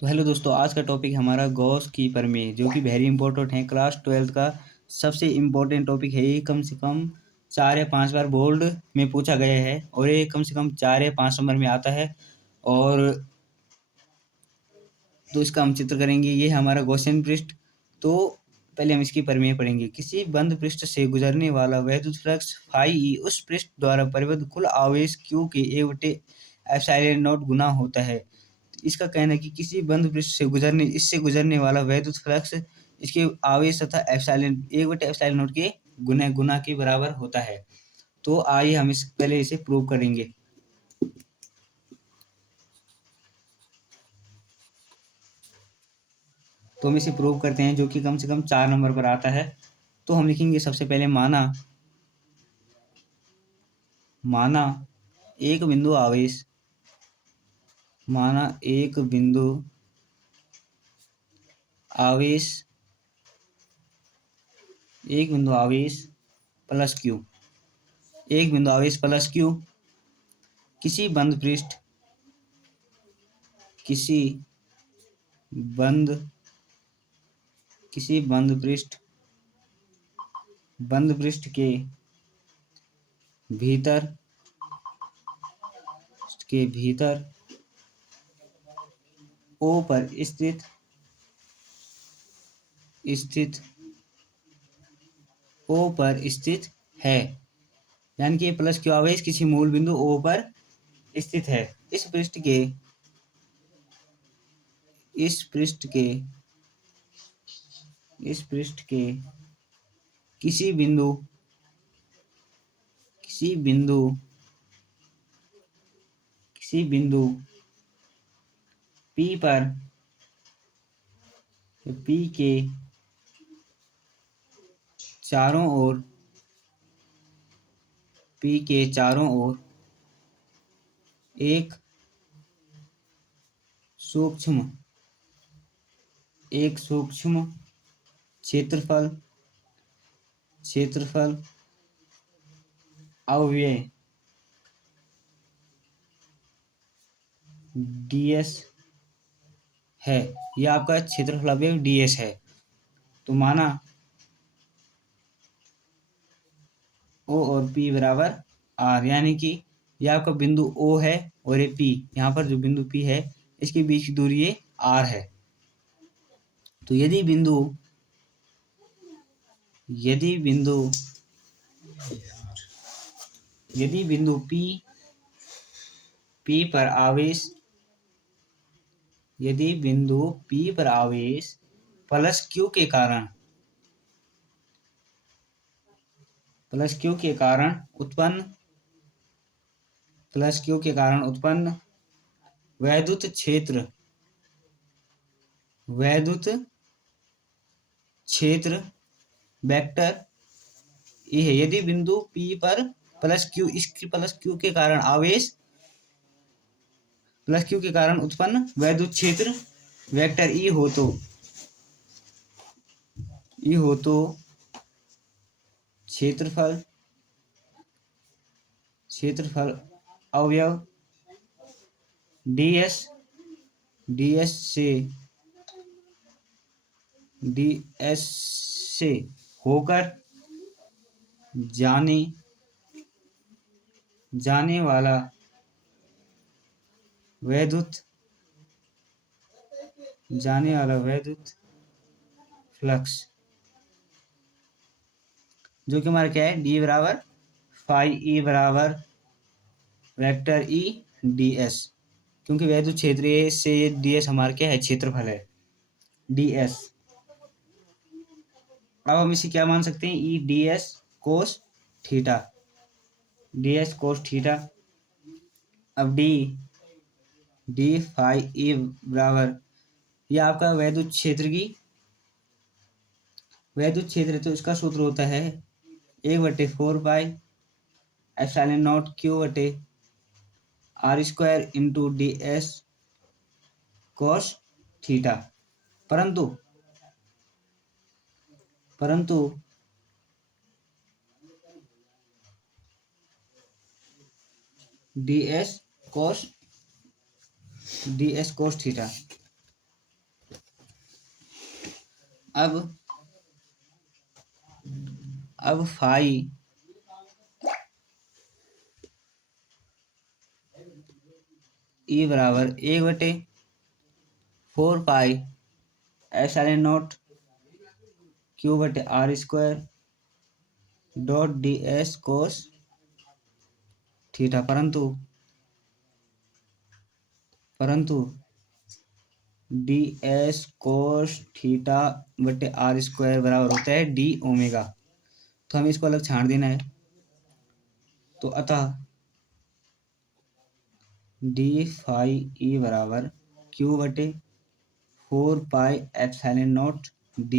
तो हेलो दोस्तों, आज का टॉपिक हमारा गॉस की प्रमेय जो कि वेरी इंपॉर्टेंट है। क्लास 12th का सबसे इम्पोर्टेंट टॉपिक है। ये कम से कम 4 या 5 बार बोर्ड में पूछा गया है और ये कम से कम 4 या 5 नंबर में आता है। और तो इसका हम चित्र करेंगे। ये हमारा गॉसियन पृष्ठ। तो पहले हम इसकी प्रमेय पढ़ेंगे। किसी बंद पृष्ठ से गुजरने वाला वैद्युत फ्लक्स फाई ई उस पृष्ठ द्वारा परिबद्ध कुल आवेश क्यू के ए/, एप्सिलॉन नॉट गुना होता है। इसका कहना है कि किसी बंद पृष्ठ से इससे गुजरने वाला वैद्युत फ्लक्स इसके आवेश तथा एप्सिलॉन 1/एप्सिलॉन नॉट के गुना के बराबर होता है। तो आइए हम पहले इसे प्रूव करेंगे। तो हम इसे प्रूव करते हैं, जो कि कम से कम 4 नंबर पर आता है। तो हम लिखेंगे सबसे पहले माना एक बिंदु आवेश माना एक बिंदु आवेश एक बिंदु आवेश प्लस क्यू एक बिंदु आवेश प्लस क्यू किसी बंद पृष्ठ किसी बंद पृष्ठ भीतर के भीतर ओ पर स्थित है। यानी कि प्लस क्यू आवेश किसी मूल बिंदु ओ पर स्थित है। इस पृष्ठ के किसी बिंदु P पर P के चारों ओर एक सूक्ष्म क्षेत्रफल अवयव ds है। यह आपका क्षेत्रफल अवयव ds है। तो माना O और P बराबर R, यानी कि यह आपका बिंदु O है और ये P, यहाँ पर जो बिंदु P है इसके बीच की दूरी ये R है। तो यदि बिंदु P पर आवेश प्लस Q के कारण उत्पन्न वैद्युत क्षेत्र वेक्टर E है। यदि बिंदु P पर प्लस Q के कारण उत्पन्न वैद्युत क्षेत्र वेक्टर E हो तो क्षेत्रफल अवयव ds से होकर जाने वाला वैद्युत फ्लक्स, जो कि हमारा क्या है, D बराबर फाई E बराबर वेक्टर E ds, क्योंकि वैद्युत क्षेत्र से ds हमारा क्या है, क्षेत्रफल है ds। अब हम इसे क्या मान सकते हैं, E ds कोस थीटा। अब D फाई E बराबर, यह आपका वैद्युत क्षेत्र है। तो इसका सूत्र होता है 1/4 पाई epsilon not Q/r² into ds cos theta. परंतु ds cos थीटा। अब फाई ई बराबर 1/4 पाई epsilon not Q/r² dot ds cos theta. परंतु ds कोस थीटा बटे r² बराबर होता है d ओमेगा। तो हमें इसको अलग छांट देना है। तो अतः d फाई ई बराबर Q/4 pi epsilon naught d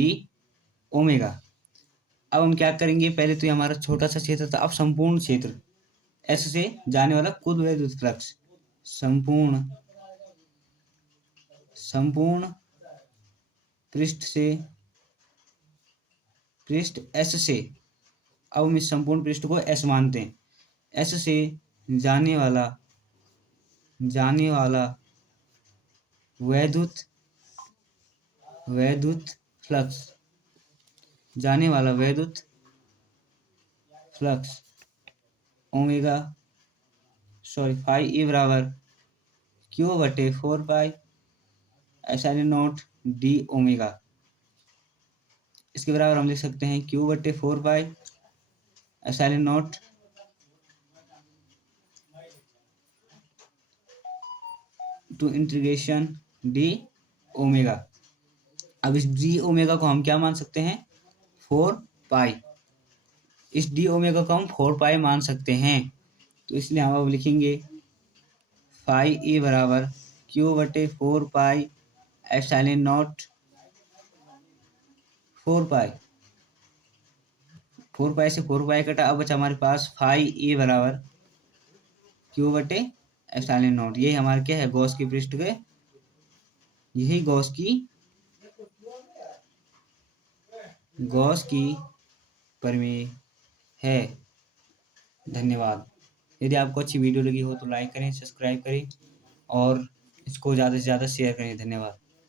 omega. अब हम क्या करेंगे, पहले तो ये हमारा छोटा सा क्षेत्र था, अब संपूर्ण क्षेत्र S से जाने वाला कुल विद्युत फ्लक्स संपूर्ण पृष्ठ S से, अब हम इस संपूर्ण पृष्ठ को S मानते हैं, S से जाने वाला वैद्युत फ्लक्स फाई ई बराबर Q/4 pi epsilon naught d omega. इसके बराबर हम लिख सकते हैं Q/4 pi epsilon naught to integration d omega. अब इस d ओमेगा को हम क्या मान सकते हैं, 4 पाई। इस d ओमेगा को हम 4 पाई मान सकते हैं। तो इसलिए हम अब लिखेंगे फाई ई बराबर Q/4 पाई एप्सिलॉन नॉट 4 पाई। 4 पाई से 4 पाई कटा, अब बचा हमारे पास फाई ई बराबर Q/एप्सिलॉन नॉट। यही हमारे क्या है, गॉस की पृष्ठ के, यही गॉस की प्रमेय है। धन्यवाद। यदि आपको अच्छी वीडियो लगी हो तो लाइक करें, सब्सक्राइब करें और इसको ज़्यादा से ज़्यादा शेयर करें। धन्यवाद।